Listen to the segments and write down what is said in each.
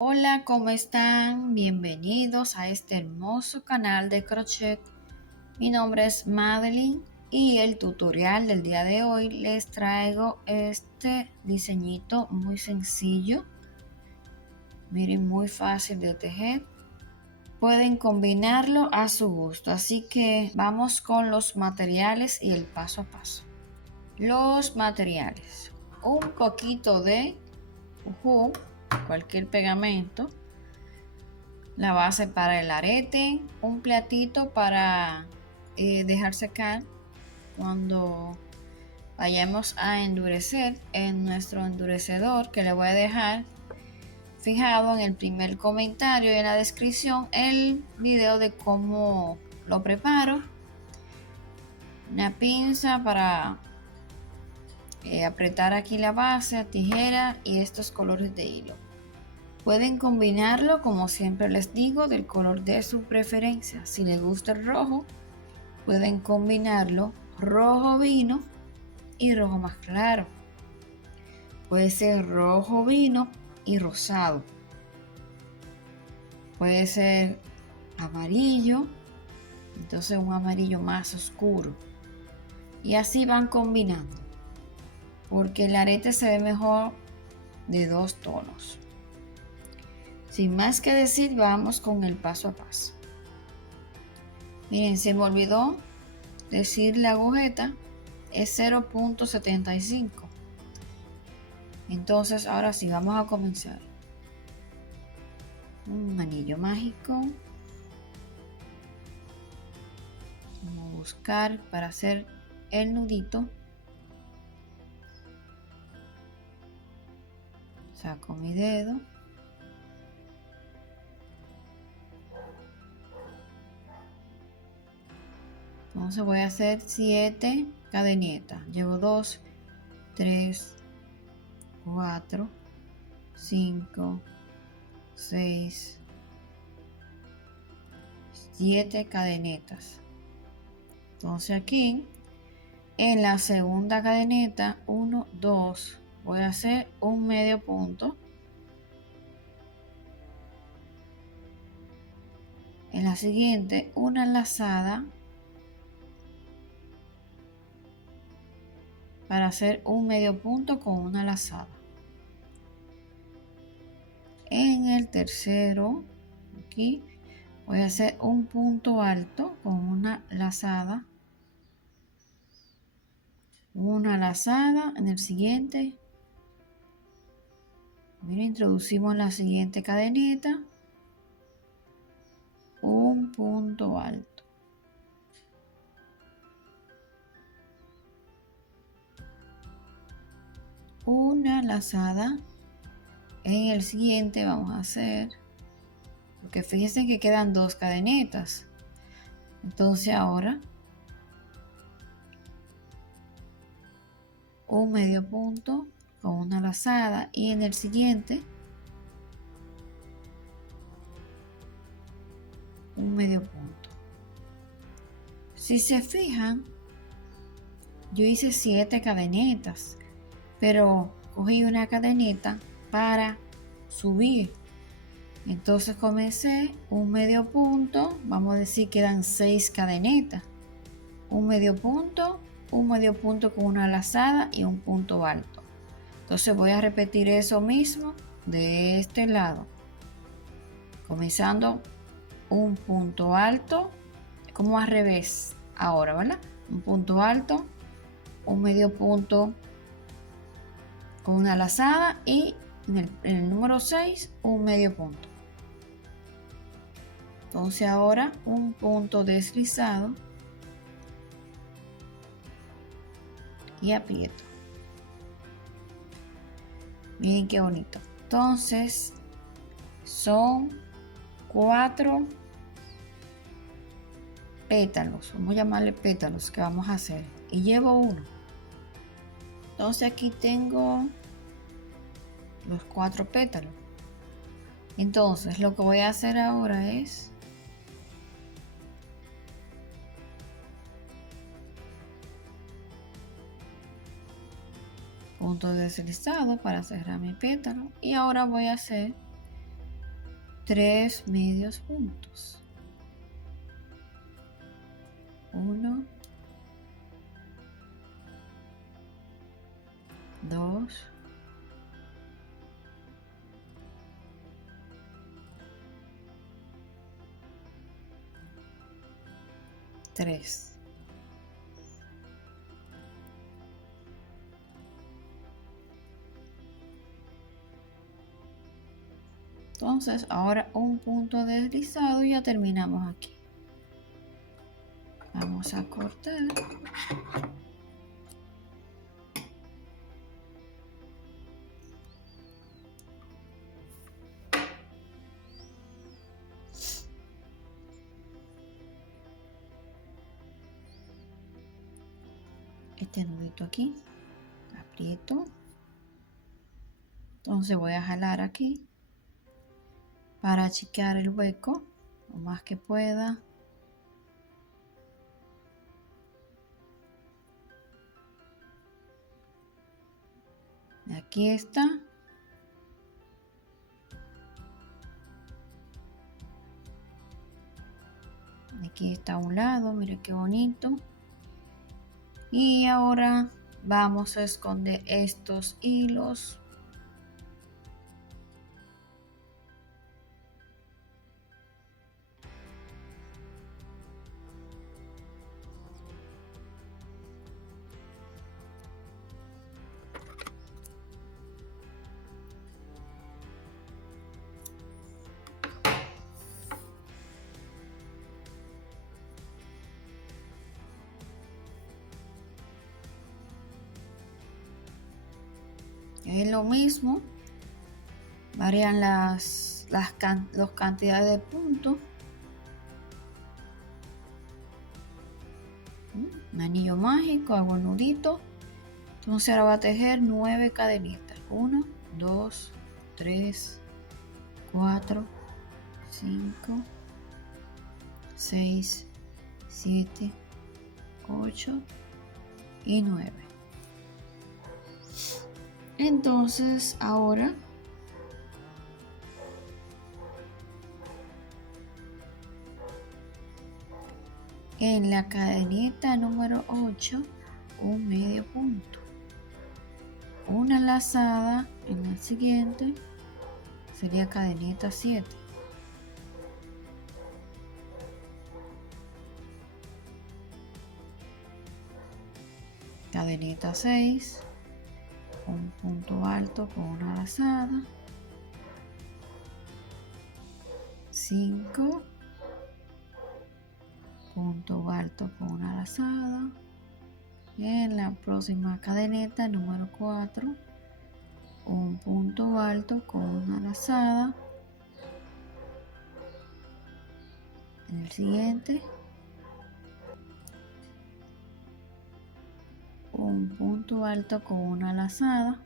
Hola, ¿cómo están? Bienvenidos a este hermoso canal de crochet. Mi nombre es Madeline y el tutorial del día de hoy les traigo este diseñito muy sencillo. Miren, muy fácil de tejer. Pueden combinarlo a su gusto, así que vamos con los materiales y el paso a paso. Los materiales: un poquito de ujú, cualquier pegamento, la base para el arete, un platito para dejar secar cuando vayamos a endurecer en nuestro endurecedor, que le voy a dejar fijado en el primer comentario y en la descripción el video de cómo lo preparo. Una pinza para apretar aquí la base, tijera y estos colores de hilo. Pueden combinarlo, como siempre les digo, del color de su preferencia. Si les gusta el rojo, pueden combinarlo rojo vino y rojo más claro. Puede ser rojo vino y rosado. Puede ser amarillo, entonces un amarillo más oscuro. Y así van combinando, porque el arete se ve mejor de dos tonos. Sin más que decir, vamos con el paso a paso. Miren, se me olvidó decir la agujeta es 0.75. Entonces ahora sí vamos a comenzar. Un anillo mágico. Vamos a buscar para hacer el nudito. Saco mi dedo. Entonces voy a hacer 7 cadenetas. Llevo 2, 3, 4, 5, 6, 7 cadenetas. Entonces aquí en la segunda cadeneta 1, 2, voy a hacer un medio punto. En la siguiente una lazada para hacer un medio punto con una lazada. En el tercero, aquí voy a hacer un punto alto con una lazada. Una lazada en el siguiente. Mira, introducimos la siguiente cadeneta. Un punto alto. Una lazada. En el siguiente vamos a hacer, porque fíjense que quedan 2 cadenetas. Entonces ahora un medio punto con una lazada y en el siguiente un medio punto. Si se fijan, yo hice 7 cadenetas, pero cogí una cadeneta para subir. Entonces comencé un medio punto, vamos a decir que quedan 6 cadenetas. Un medio punto con una lazada y un punto alto. Entonces voy a repetir eso mismo de este lado, comenzando un punto alto, como al revés ahora, ¿verdad? Un punto alto, un medio punto con una lazada y en el número 6 un medio punto. Entonces ahora un punto deslizado y aprieto. Miren qué bonito. Entonces son 4 pétalos, vamos a llamarle pétalos que vamos a hacer, y llevo uno. Entonces aquí tengo los 4 pétalos. Entonces lo que voy a hacer ahora es punto deslizado para cerrar mi pétalo, y ahora voy a hacer 3 medios puntos. 1, 2, 3. Entonces ahora un punto deslizado y ya terminamos aquí. Vamos a cortar. Este nudito aquí, aprieto. Entonces voy a jalar aquí para achicar el hueco lo más que pueda. Aquí está. Aquí está a un lado, mire qué bonito. Y ahora vamos a esconder estos hilos. Es lo mismo, varían las cantidades de puntos. Un anillo mágico, hago el nudito. Entonces ahora voy a tejer 9 cadenitas. 1, 2, 3, 4, 5, 6, 7, 8 y 9. Entonces ahora en la cadenita número 8 un medio punto, una lazada en la siguiente, sería cadenita 7, cadenita 6, un punto alto con una lazada, 5, punto alto con una lazada. En la próxima cadeneta número 4 un punto alto con una lazada. En el siguiente un punto alto con una lazada.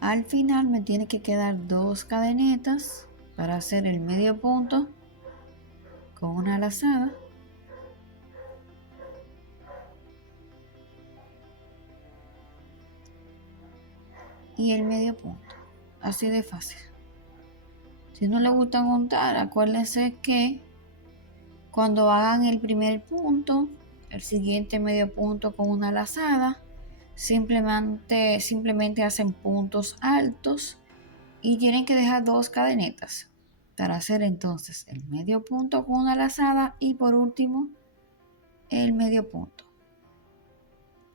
Al final me tiene que quedar 2 cadenetas para hacer el medio punto con una lazada. Y el medio punto, así de fácil. Si no le gusta contar, acuérdense que cuando hagan el primer punto, el siguiente medio punto con una lazada, simplemente hacen puntos altos y tienen que dejar 2 cadenetas para hacer entonces el medio punto con una lazada y por último el medio punto.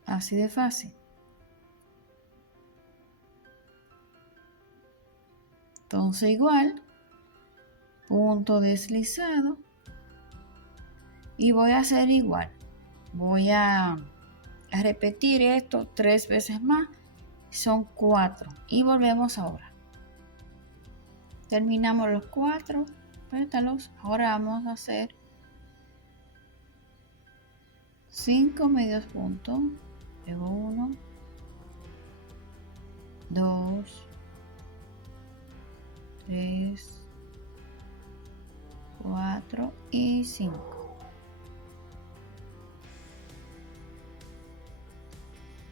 Así de fácil. Entonces igual, punto deslizado y voy a hacer igual. Voy a repetir esto 3 veces más, son 4 y volvemos ahora. Terminamos los 4 pétalos, ahora vamos a hacer 5 medios puntos, luego 1, 2, 3, 4 y 5.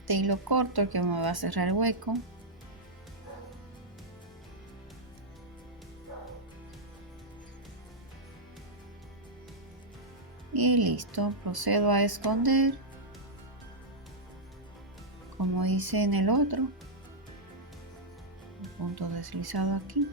Este hilo corto que me va a cerrar el hueco. Y listo, procedo a esconder, como hice en el otro, un punto deslizado aquí.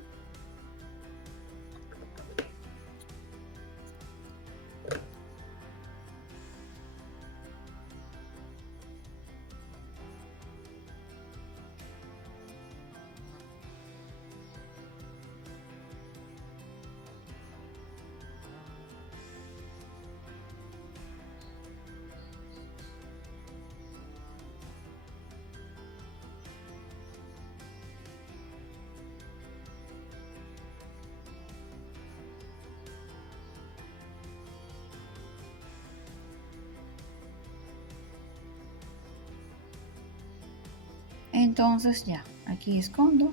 Entonces ya, aquí escondo.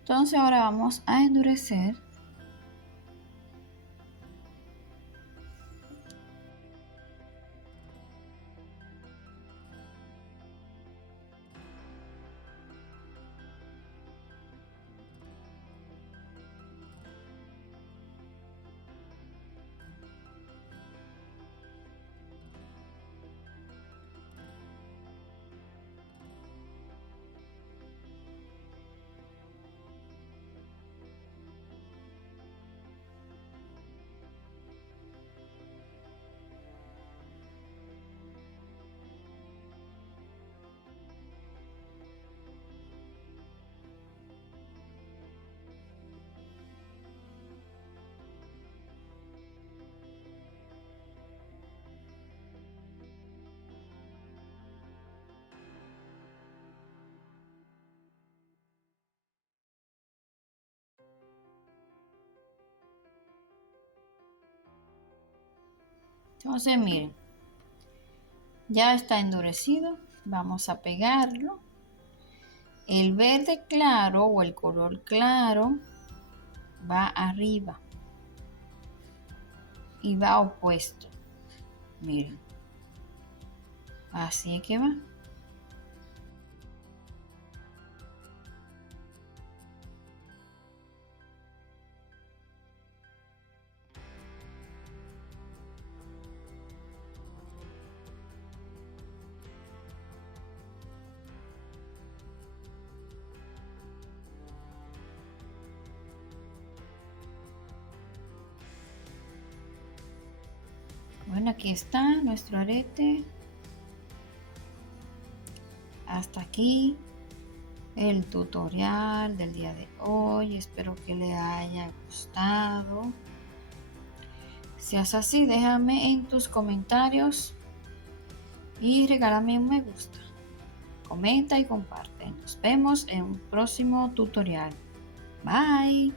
Entonces ahora vamos a endurecer. Entonces miren, ya está endurecido. Vamos a pegarlo. El verde claro o el color claro va arriba y va opuesto. Miren, así es que va. Bueno, aquí está nuestro arete. Hasta aquí el tutorial del día de hoy. Espero que le haya gustado. Si es así, déjame en tus comentarios y regálame un me gusta. Comenta y comparte. Nos vemos en un próximo tutorial. Bye.